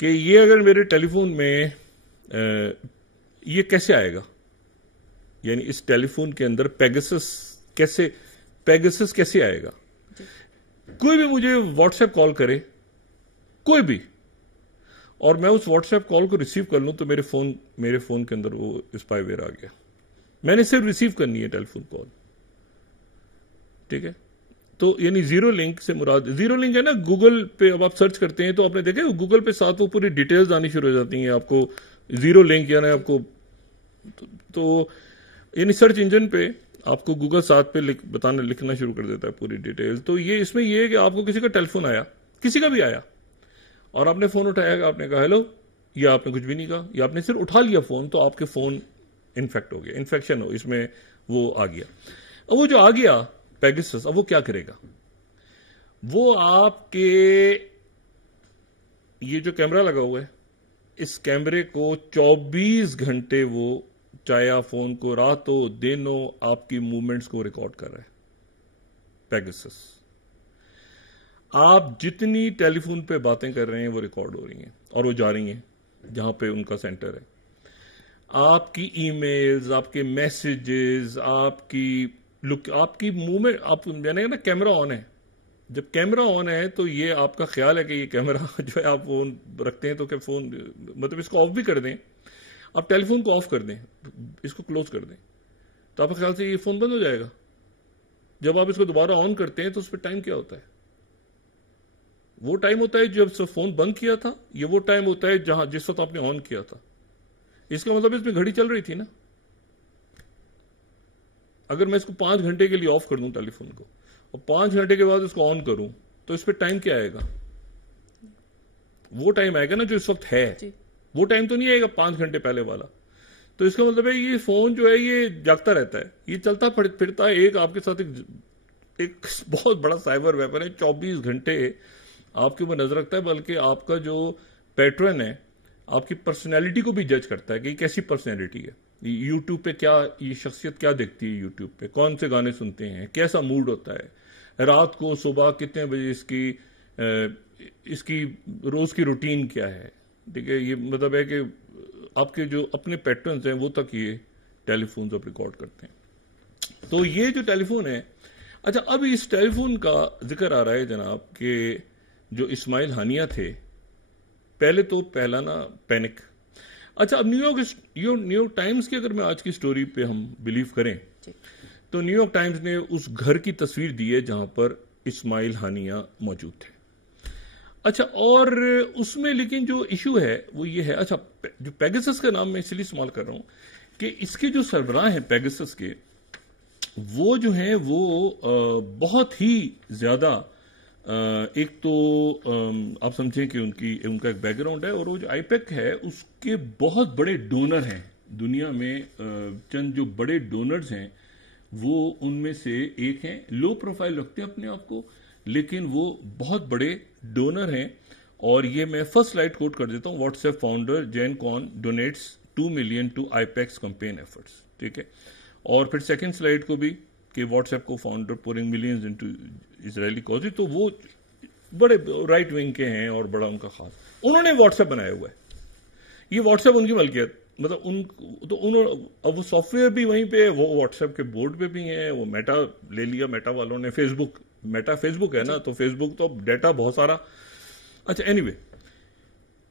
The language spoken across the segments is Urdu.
کہ یہ اگر میرے ٹیلی فون میں یہ کیسے آئے گا، یعنی اس ٹیلی فون کے اندر پیگسس کیسے آئے گا. کوئی بھی مجھے واٹس ایپ کال کرے، کوئی بھی، اور میں اس واٹس ایپ کال کو ریسیو کر لوں تو میرے فون کے اندر وہ اسپائی ویئر آ گیا. میں نے صرف ریسیو کرنی ہے ٹیلی فون کال، ٹھیک ہے. تو یعنی زیرو لنک سے مراد زیرو لنک ہے نا، گوگل پہ اب آپ سرچ کرتے ہیں تو آپ نے دیکھا گوگل پہ ساتھ وہ پوری ڈیٹیلز آنی شروع ہو جاتی ہیں آپ کو. زیرو لنک یعنی آپ کو تو یعنی سرچ انجن پہ آپ کو گوگل ساتھ پہ لکھنا شروع کر دیتا ہے پوری ڈیٹیل. تو یہ اس میں یہ ہے کہ آپ کو کسی کا ٹیلی فون آیا، کسی کا بھی آیا، اور آپ نے فون اٹھایا، آپ نے کہا ہیلو، یا آپ نے کچھ بھی نہیں کہا، یا آپ نے صرف اٹھا لیا فون، تو آپ کے فون انفیکٹ ہو گیا، انفیکشن ہو اس میں وہ آ گیا. اب وہ جو آ گیا پیگسس، اب وہ کیا کرے گا؟ وہ آپ کے یہ جو کیمرہ لگا ہوا ہے، اس کیمرے کو 24 گھنٹے وہ چاہے آپ فون کو راتوں دنوں آپ کی موومنٹس کو ریکارڈ کر رہے ہیں. پیگسس آپ جتنی ٹیلی فون پہ باتیں کر رہے ہیں وہ ریکارڈ ہو رہی ہیں اور وہ جا رہی ہیں جہاں پہ ان کا سینٹر ہے. آپ کی ای میلز، آپ کے میسیجز، آپ کی موومنٹ، آپ جانے گا نا کیمرہ آن ہے. جب کیمرہ آن ہے تو یہ آپ کا خیال ہے کہ یہ کیمرہ جو ہے آپ فون رکھتے ہیں تو کہ فون مطلب اس کو آف بھی کر دیں، آپ ٹیلی فون کو آف کر دیں، اس کو کلوز کر دیں، تو آپ کے خیال سے یہ فون بند ہو جائے گا. جب آپ اس کو دوبارہ آن کرتے ہیں تو اس پہ ٹائم کیا ہوتا ہے؟ وہ ٹائم ہوتا ہے جب فون بند کیا تھا، یہ وہ ٹائم ہوتا ہے جس وقت آپ نے آن کیا تھا. اس کا مطلب اس میں گھڑی چل رہی تھی نا. اگر میں اس کو 5 گھنٹے کے لیے آف کر دوں ٹیلی فون کو، اور 5 گھنٹے کے بعد اس کو آن کروں، تو اس پہ ٹائم کیا آئے گا؟ وہ ٹائم آئے گا نا جو اس وقت ہے. وہ ٹائم تو نہیں آئے گا 5 گھنٹے پہلے والا. تو اس کا مطلب ہے یہ فون جو ہے یہ جاگتا رہتا ہے، یہ چلتا پھرتا ہے، ایک آپ کے ساتھ ایک بہت بڑا سائبر ویپن ہے. 24 گھنٹے آپ کے اوپر نظر رکھتا ہے، بلکہ آپ کا جو پیٹرن ہے، آپ کی پرسنالٹی کو بھی جج کرتا ہے کہ یہ کیسی پرسنالٹی ہے. یوٹیوب پہ کیا یہ شخصیت کیا دیکھتی ہے، یوٹیوب پہ کون سے گانے سنتے ہیں، کیسا موڈ ہوتا ہے، رات کو صبح کتنے بجے اس کی روز کی روٹین کیا ہے. ٹھیک ہے، یہ مطلب ہے کہ آپ کے جو اپنے پیٹرنز ہیں وہ تک یہ ٹیلی فونز اب ریکارڈ کرتے ہیں. تو یہ جو ٹیلی فون ہے، اچھا اب اس ٹیلی فون کا ذکر آ رہا ہے جناب کہ جو اسماعیل ہانیہ تھے، پہلا نا پینک. اچھا اب نیو یارک ٹائمز کی اگر میں آج کی سٹوری پہ ہم بلیو کریں تو نیو یارک ٹائمز نے اس گھر کی تصویر دی ہے جہاں پر اسماعیل ہانیہ موجود تھے. اچھا اور اس میں لیکن جو ایشو ہے وہ یہ ہے، اچھا جو پیگسس کا نام میں اس لیے استعمال کر رہا ہوں کہ اس کے جو سربراہ ہیں پیگسس کے، وہ جو ہیں وہ بہت ہی زیادہ ایک تو آپ سمجھیں کہ ان کا ایک بیک گراؤنڈ ہے، اور وہ جو آئی پیک ہے اس کے بہت بڑے ڈونر ہیں دنیا میں. چند جو بڑے ڈونرز ہیں وہ ان میں سے ایک ہیں. لو پروفائل رکھتے ہیں اپنے آپ کو، لیکن وہ بہت بڑے ڈونر ہیں. اور یہ میں فرسٹ سلائیڈ کوٹ کر دیتا ہوں. What's app founder Jan Koum donates 2 million to AIPAC campaign efforts. ٹھیک ہے، اور پھر سیکنڈ سلائیڈ کو بھی کہ واٹس ایپ کو founder pouring millions into Israeli cause. تو وہ بڑے رائٹ ونگ کے ہیں اور بڑا ان کا خاص، انہوں نے واٹس ایپ بنایا ہوا ہے. یہ واٹس ایپ ان کی ملکیت، مطلب اب وہ سافٹ ویئر بھی وہیں پہ ہے، وہ واٹس ایپ کے بورڈ پہ بھی ہیں. وہ میٹا لے لیا، میٹا والوں نے فیس بک ہے نا، تو فیس بک تو ڈیٹا بہت سارا. اچھا اینی وے،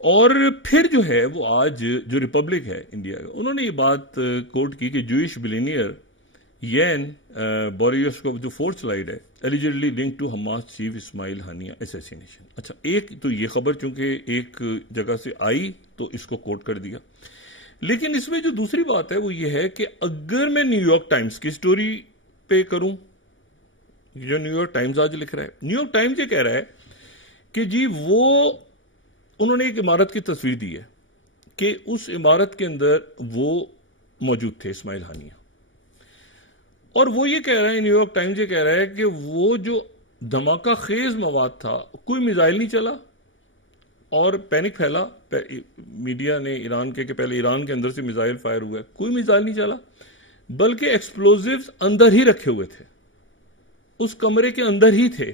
اور پھر جو ہے وہ آج جو ریپبلک ہے انڈیا کا، انہوں نے یہ بات کوٹ کی کہ جوئش بلینئر یین بوریوس کو جو 4th سلائیڈ ہے، allegedly link to Hamas chief Ismail Haniyeh assassination. اچھا ایک تو یہ خبر چونکہ ایک جگہ سے آئی تو اس کو کوٹ کر دیا. لیکن اس میں جو دوسری بات ہے وہ یہ ہے کہ اگر میں نیو یارک ٹائمز کی سٹوری پہ کروں، جو نیو یارک ٹائمز آج لکھ رہا ہے، نیو یارک ٹائمز یہ کہہ رہا ہے کہ جی وہ انہوں نے ایک عمارت کی تصویر دی ہے کہ اس عمارت کے اندر وہ موجود تھے اسماعیل ہانیہ. اور وہ یہ کہہ رہے ہیں، نیو یارک ٹائمز یہ کہہ رہا ہے کہ وہ جو دھماکہ خیز مواد تھا، کوئی میزائل نہیں چلا اور پینک پھیلا. میڈیا نے ایران کہ پہلے ایران کے اندر سے میزائل فائر ہوا ہے، کوئی میزائل نہیں چلا، بلکہ ایکسپلوزیوز اندر ہی رکھے ہوئے تھے، اس کمرے کے اندر ہی تھے.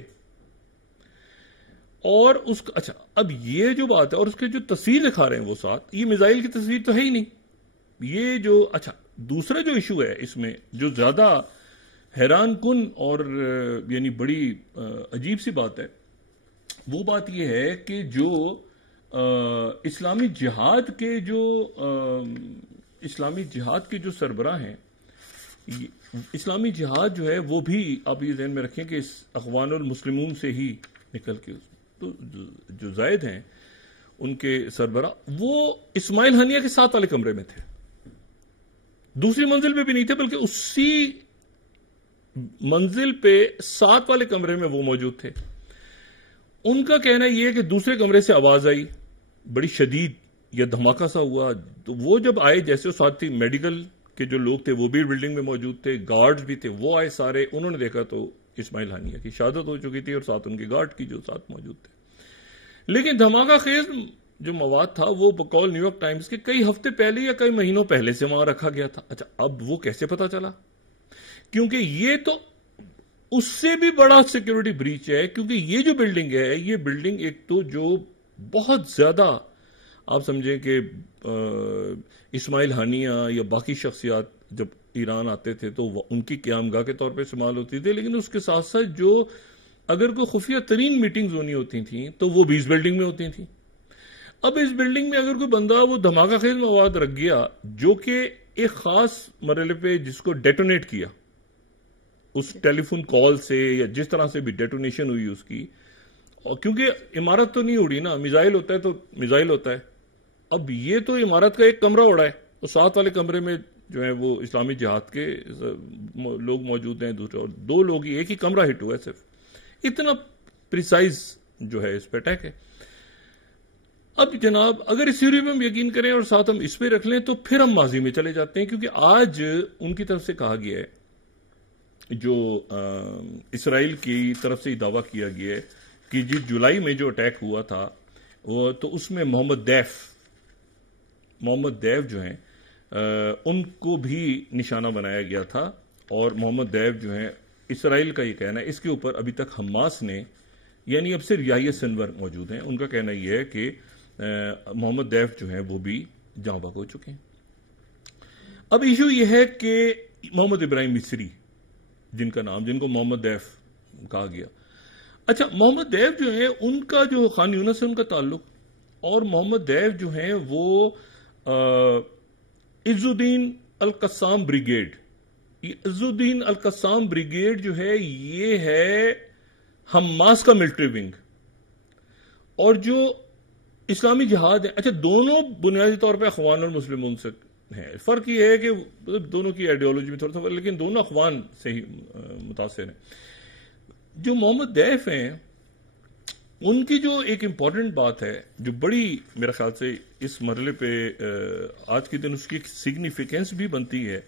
اور اس کا اچھا اب یہ جو بات ہے اور اس کے جو تصویر دکھا رہے ہیں وہ ساتھ، یہ میزائل کی تصویر تو ہے ہی نہیں یہ جو اچھا دوسرا جو ایشو ہے اس میں جو زیادہ حیران کن اور یعنی بڑی عجیب سی بات ہے، وہ بات یہ ہے کہ جو اسلامی جہاد کے جو سربراہ ہیں، اسلامی جہاد جو ہے وہ بھی آپ یہ ذہن میں رکھیں کہ اس اخوان المسلمون سے ہی نکل کے تو جو زائد ہیں ان کے سربراہ وہ اسماعیل ہنیہ کے ساتھ والے کمرے میں تھے، دوسری منزل پہ بھی نہیں تھے بلکہ اسی منزل پہ ساتھ والے کمرے میں وہ موجود تھے۔ ان کا کہنا یہ ہے کہ دوسرے کمرے سے آواز آئی بڑی شدید یا دھماکہ سا ہوا، تو وہ جب آئے جیسے ساتھی میڈیکل کے جو لوگ تھے وہ بھی بلڈنگ میں موجود تھے، گارڈز بھی تھے، وہ آئے سارے، انہوں نے دیکھا تو اسماعیل ہنیہ کی شہادت ہو چکی تھی اور ساتھ ان کے گارڈ کی جو ساتھ موجود تھے۔ لیکن دھماکہ خیز جو مواد تھا وہ بقول نیو یارک ٹائمز کے کئی ہفتے پہلے یا کئی مہینوں پہلے سے وہاں رکھا گیا تھا۔ اچھا اب وہ کیسے پتا چلا؟ کیونکہ یہ تو اس سے بھی بڑا سیکیورٹی بریچ ہے، کیونکہ یہ جو بلڈنگ ہے یہ بلڈنگ ایک تو جو بہت زیادہ آپ سمجھیں کہ اسماعیل ہنیہ یا باقی شخصیات جب ایران آتے تھے تو ان کی قیام گاہ کے طور پہ استعمال ہوتی تھی، لیکن اس کے ساتھ ساتھ جو اگر کوئی خفیہ ترین میٹنگز ہونی ہوتی تھیں تو وہ بھی اس بلڈنگ میں ہوتی تھیں۔ اب اس بلڈنگ میں اگر کوئی بندہ وہ دھماکہ خیز مواد رکھ گیا جو کہ ایک خاص مرحلے پہ جس کو ڈیٹونیٹ کیا اس ٹیلی فون کال سے یا جس طرح سے بھی ڈیٹونیشن ہوئی اس کی، اور کیونکہ عمارت تو نہیں اڑی نا، میزائل ہوتا ہے تو میزائل ہوتا ہے۔ اب یہ تو عمارت کا ایک کمرہ اڑا ہے، اور ساتھ والے کمرے میں جو ہے وہ اسلامی جہاد کے لوگ موجود ہیں، دوسرے اور دو لوگ ہی، ایک ہی کمرہ ہٹ ہوا ہے صرف، اتنا پریسائز جو ہے اس پہ اٹیک ہے۔ اب جناب اگر اس تھیوری میں ہم یقین کریں اور ساتھ ہم اس پہ رکھ لیں تو پھر ہم ماضی میں چلے جاتے ہیں، کیونکہ آج ان کی طرف سے کہا گیا ہے، جو اسرائیل کی طرف سے دعویٰ کیا گیا ہے کہ جولائی میں جو اٹیک ہوا تھا وہ تو اس میں محمد دیف جو ہیں ان کو بھی نشانہ بنایا گیا تھا، اور محمد دیف جو ہیں اسرائیل کا یہ کہنا ہے، اس کے اوپر ابھی تک حماس نے یعنی اب صرف یحییٰ سنور موجود ہیں، ان کا کہنا یہ ہے کہ محمد دیف جو ہیں وہ بھی جاں بحق ہو چکے ہیں۔ اب ایشو یہ ہے کہ محمد ابراہیم مصری جن کو محمد دیف کہا گیا، اچھا محمد دیف جو ہیں ان کا جو خان یونس سے ان کا تعلق، اور محمد دیف جو ہیں وہ عز الدین القسام بریگیڈ، عز الدین القسام بریگیڈ جو ہے یہ ہے حماس کا ملٹری ونگ، اور جو اسلامی جہاد ہے، اچھا دونوں بنیادی طور پہ اخوان المسلمون سے ہیں، فرق یہ ہے کہ دونوں کی آئیڈیالوجی میں تھوڑا سا، لیکن دونوں اخوان سے ہی متاثر ہیں۔ جو محمد دیف ہیں ان کی جو ایک امپورٹنٹ بات ہے جو بڑی میرے خیال سے اس مرحلے پہ آج کے دن اس کی ایک سگنیفیکینس بھی بنتی ہے،